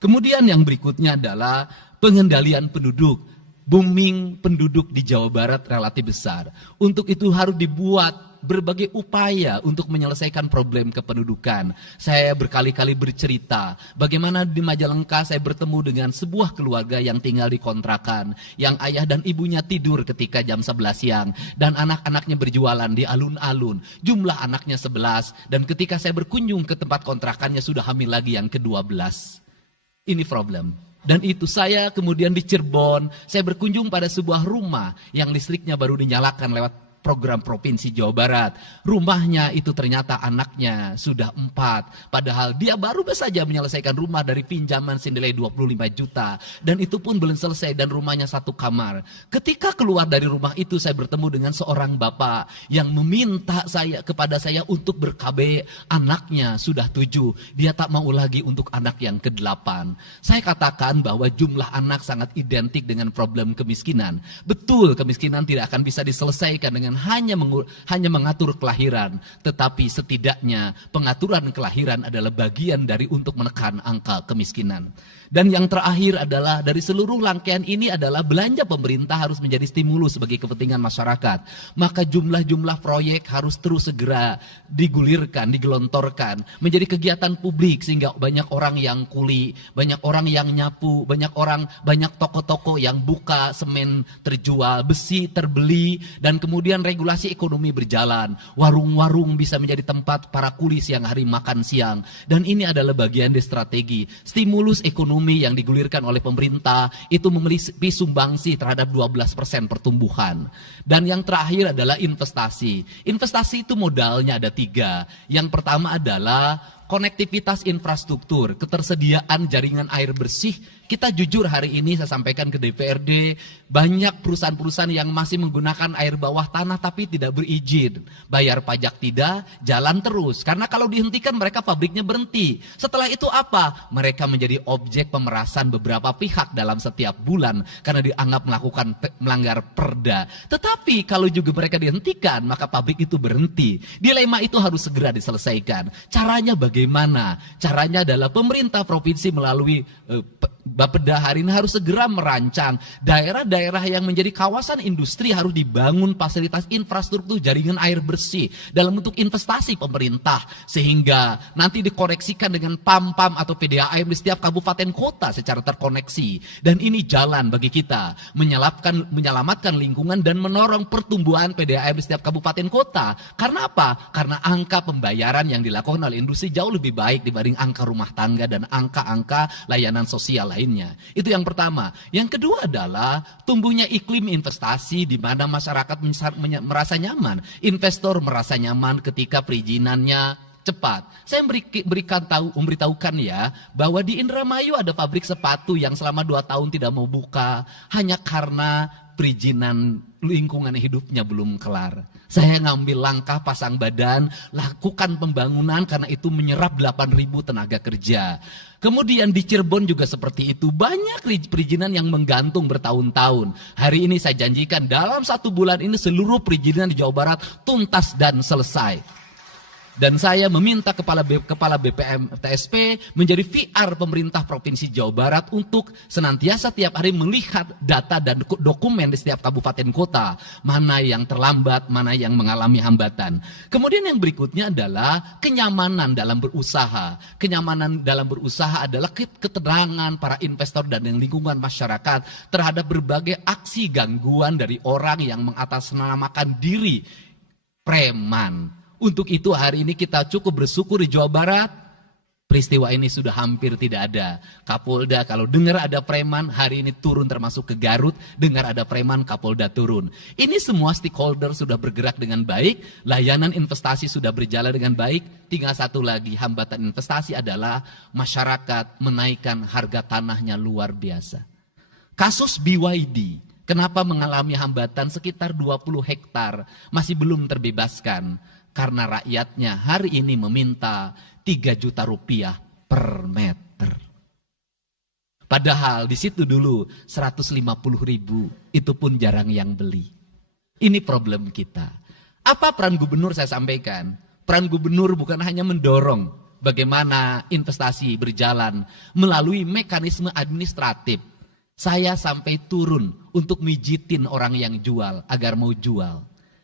Kemudian yang berikutnya adalah pengendalian penduduk. Booming penduduk di Jawa Barat relatif besar. Untuk itu harus dibuat berbagai upaya untuk menyelesaikan problem kependudukan. Saya berkali-kali bercerita bagaimana di Majalengka saya bertemu dengan sebuah keluarga yang tinggal di kontrakan, yang ayah dan ibunya tidur ketika jam 11 siang dan anak-anaknya berjualan di alun-alun. Jumlah anaknya 11 dan ketika saya berkunjung ke tempat kontrakannya sudah hamil lagi yang ke-12. Ini problem. Dan itu saya kemudian di Cirebon, saya berkunjung pada sebuah rumah yang listriknya baru dinyalakan lewat program Provinsi Jawa Barat. Rumahnya itu ternyata anaknya sudah 4. Padahal dia baru saja menyelesaikan rumah dari pinjaman senilai 25 juta. Dan itu pun belum selesai dan rumahnya 1 kamar. Ketika keluar dari rumah itu saya bertemu dengan seorang bapak yang meminta kepada saya untuk ber-KB. Anaknya sudah 7. Dia tak mau lagi untuk anak yang ke-8. Saya katakan bahwa jumlah anak sangat identik dengan problem kemiskinan. Betul, kemiskinan tidak akan bisa diselesaikan dengan hanya mengatur kelahiran, tetapi setidaknya pengaturan kelahiran adalah bagian dari untuk menekan angka kemiskinan. Dan yang terakhir adalah dari seluruh rangkaian ini adalah belanja pemerintah harus menjadi stimulus sebagai kepentingan masyarakat. Maka jumlah-jumlah proyek harus terus segera digulirkan, digelontorkan menjadi kegiatan publik sehingga banyak orang yang kuli, banyak orang yang nyapu, banyak toko-toko yang buka, semen terjual, besi terbeli, dan kemudian regulasi ekonomi berjalan. Warung-warung bisa menjadi tempat para kuli siang hari makan siang. Dan ini adalah bagian dari strategi stimulus ekonomi yang digulirkan oleh pemerintah itu memiliki sumbangsi terhadap 12% pertumbuhan. Dan yang terakhir adalah investasi. Investasi itu modalnya ada 3. Yang pertama adalah konektivitas infrastruktur, ketersediaan jaringan air bersih. Kita jujur hari ini saya sampaikan ke DPRD, banyak perusahaan-perusahaan yang masih menggunakan air bawah tanah tapi tidak berizin. Bayar pajak tidak, jalan terus. Karena kalau dihentikan mereka pabriknya berhenti. Setelah itu apa? Mereka menjadi objek pemerasan beberapa pihak dalam setiap bulan karena dianggap melanggar perda. Tetapi kalau juga mereka dihentikan, maka pabrik itu berhenti. Dilema itu harus segera diselesaikan. Caranya bagaimana? Caranya adalah pemerintah provinsi melalui Bapeda hari ini harus segera merancang daerah-daerah yang menjadi kawasan industri harus dibangun fasilitas infrastruktur jaringan air bersih dalam bentuk investasi pemerintah sehingga nanti dikoneksikan dengan PAM-PAM atau PDAM di setiap kabupaten kota secara terkoneksi. Dan ini jalan bagi kita menyelamatkan lingkungan dan menorong pertumbuhan PDAM di setiap kabupaten kota. Karena apa? Karena angka pembayaran yang dilakukan oleh industri jauh lebih baik dibanding angka rumah tangga dan angka-angka layanan sosial lainnya. Itu yang pertama. Yang kedua adalah tumbuhnya iklim investasi di mana masyarakat merasa nyaman. Investor merasa nyaman ketika perizinannya cepat. Saya memberitahukan ya bahwa di Indramayu ada pabrik sepatu yang selama 2 tahun tidak mau buka hanya karena perizinan lingkungan hidupnya belum kelar. Saya ngambil langkah pasang badan, lakukan pembangunan karena itu menyerap 8.000 tenaga kerja. Kemudian di Cirebon juga seperti itu, banyak perizinan yang menggantung bertahun-tahun. Hari ini saya janjikan dalam 1 bulan ini seluruh perizinan di Jawa Barat tuntas dan selesai. Dan saya meminta kepala BPM TSP menjadi VR pemerintah Provinsi Jawa Barat untuk senantiasa tiap hari melihat data dan dokumen di setiap kabupaten kota. Mana yang terlambat, mana yang mengalami hambatan. Kemudian yang berikutnya adalah kenyamanan dalam berusaha. Kenyamanan dalam berusaha adalah keterangan para investor dan lingkungan masyarakat terhadap berbagai aksi gangguan dari orang yang mengatasnamakan diri preman. Untuk itu hari ini kita cukup bersyukur di Jawa Barat, peristiwa ini sudah hampir tidak ada. Kapolda kalau dengar ada preman, hari ini turun termasuk ke Garut, dengar ada preman, Kapolda turun. Ini semua stakeholder sudah bergerak dengan baik, layanan investasi sudah berjalan dengan baik, tinggal satu lagi hambatan investasi adalah masyarakat menaikkan harga tanahnya luar biasa. Kasus BYD, kenapa mengalami hambatan sekitar 20 hektar, masih belum terbebaskan? Karena rakyatnya hari ini meminta 3 juta rupiah per meter. Padahal di situ dulu 150.000, itu pun jarang yang beli. Ini problem kita. Apa peran gubernur saya sampaikan? Peran gubernur bukan hanya mendorong bagaimana investasi berjalan melalui mekanisme administratif. Saya sampai turun untuk mijitin orang yang jual agar mau jual.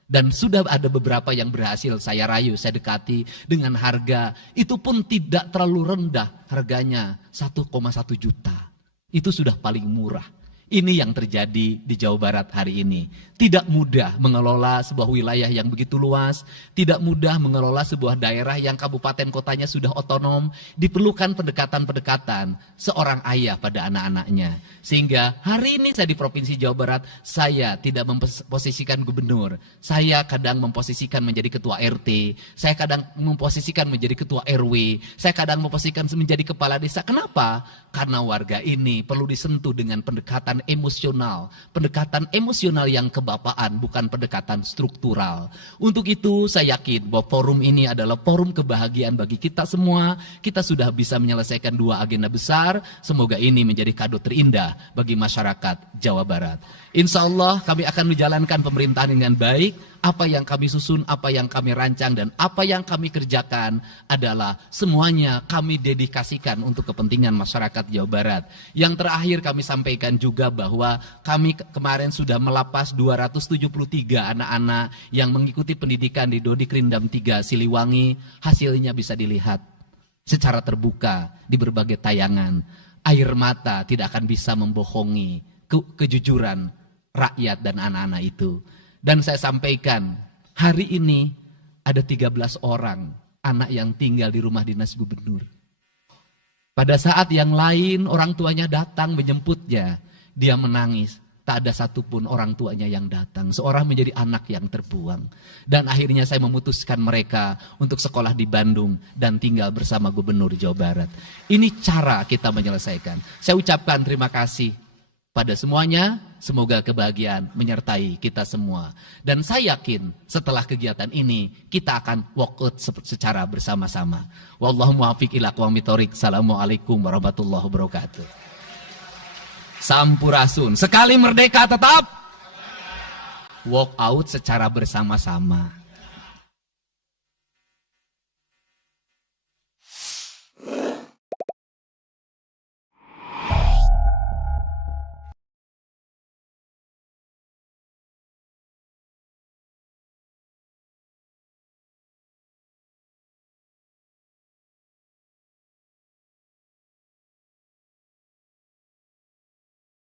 Dan sudah ada beberapa yang berhasil saya rayu, saya dekati dengan harga. Itu pun tidak terlalu rendah, harganya 1,1 juta. Itu sudah paling murah. Ini yang terjadi di Jawa Barat hari ini. Tidak mudah mengelola sebuah wilayah yang begitu luas, tidak mudah mengelola sebuah daerah yang kabupaten kotanya sudah otonom, diperlukan pendekatan-pendekatan seorang ayah pada anak-anaknya. Sehingga hari ini saya di Provinsi Jawa Barat, saya tidak memposisikan gubernur, saya kadang memposisikan menjadi ketua RT, saya kadang memposisikan menjadi ketua RW, saya kadang memposisikan menjadi kepala desa. Kenapa? Karena warga ini perlu disentuh dengan pendekatan pendekatan emosional yang kebapaan, bukan pendekatan struktural. Untuk itu saya yakin bahwa forum ini adalah forum kebahagiaan bagi kita semua. Kita sudah bisa menyelesaikan 2 agenda besar. Semoga ini menjadi kado terindah bagi masyarakat Jawa Barat. Insya Allah kami akan menjalankan pemerintahan dengan baik. Apa yang kami susun, apa yang kami rancang, dan apa yang kami kerjakan adalah semuanya kami dedikasikan untuk kepentingan masyarakat Jawa Barat. Yang terakhir kami sampaikan juga bahwa kami kemarin sudah melapas 273 anak-anak yang mengikuti pendidikan di Dodi Krindam 3 Siliwangi. Hasilnya bisa dilihat secara terbuka di berbagai tayangan. Air mata tidak akan bisa membohongi kejujuran rakyat dan anak-anak itu. Dan saya sampaikan, hari ini ada 13 orang anak yang tinggal di rumah dinas gubernur. Pada saat yang lain orang tuanya datang menjemputnya, dia menangis. Tak ada satupun orang tuanya yang datang. Seorang menjadi anak yang terbuang. Dan akhirnya saya memutuskan mereka untuk sekolah di Bandung dan tinggal bersama gubernur Jawa Barat. Ini cara kita menyelesaikan. Saya ucapkan terima kasih pada semuanya, semoga kebahagiaan menyertai kita semua. Dan saya yakin setelah kegiatan ini, kita akan walk out secara bersama-sama. Wallahu muwaffiq ila aqwamit thoriq. Assalamualaikum warahmatullahi wabarakatuh. Sampurasun. Sekali merdeka tetap walk out secara bersama-sama.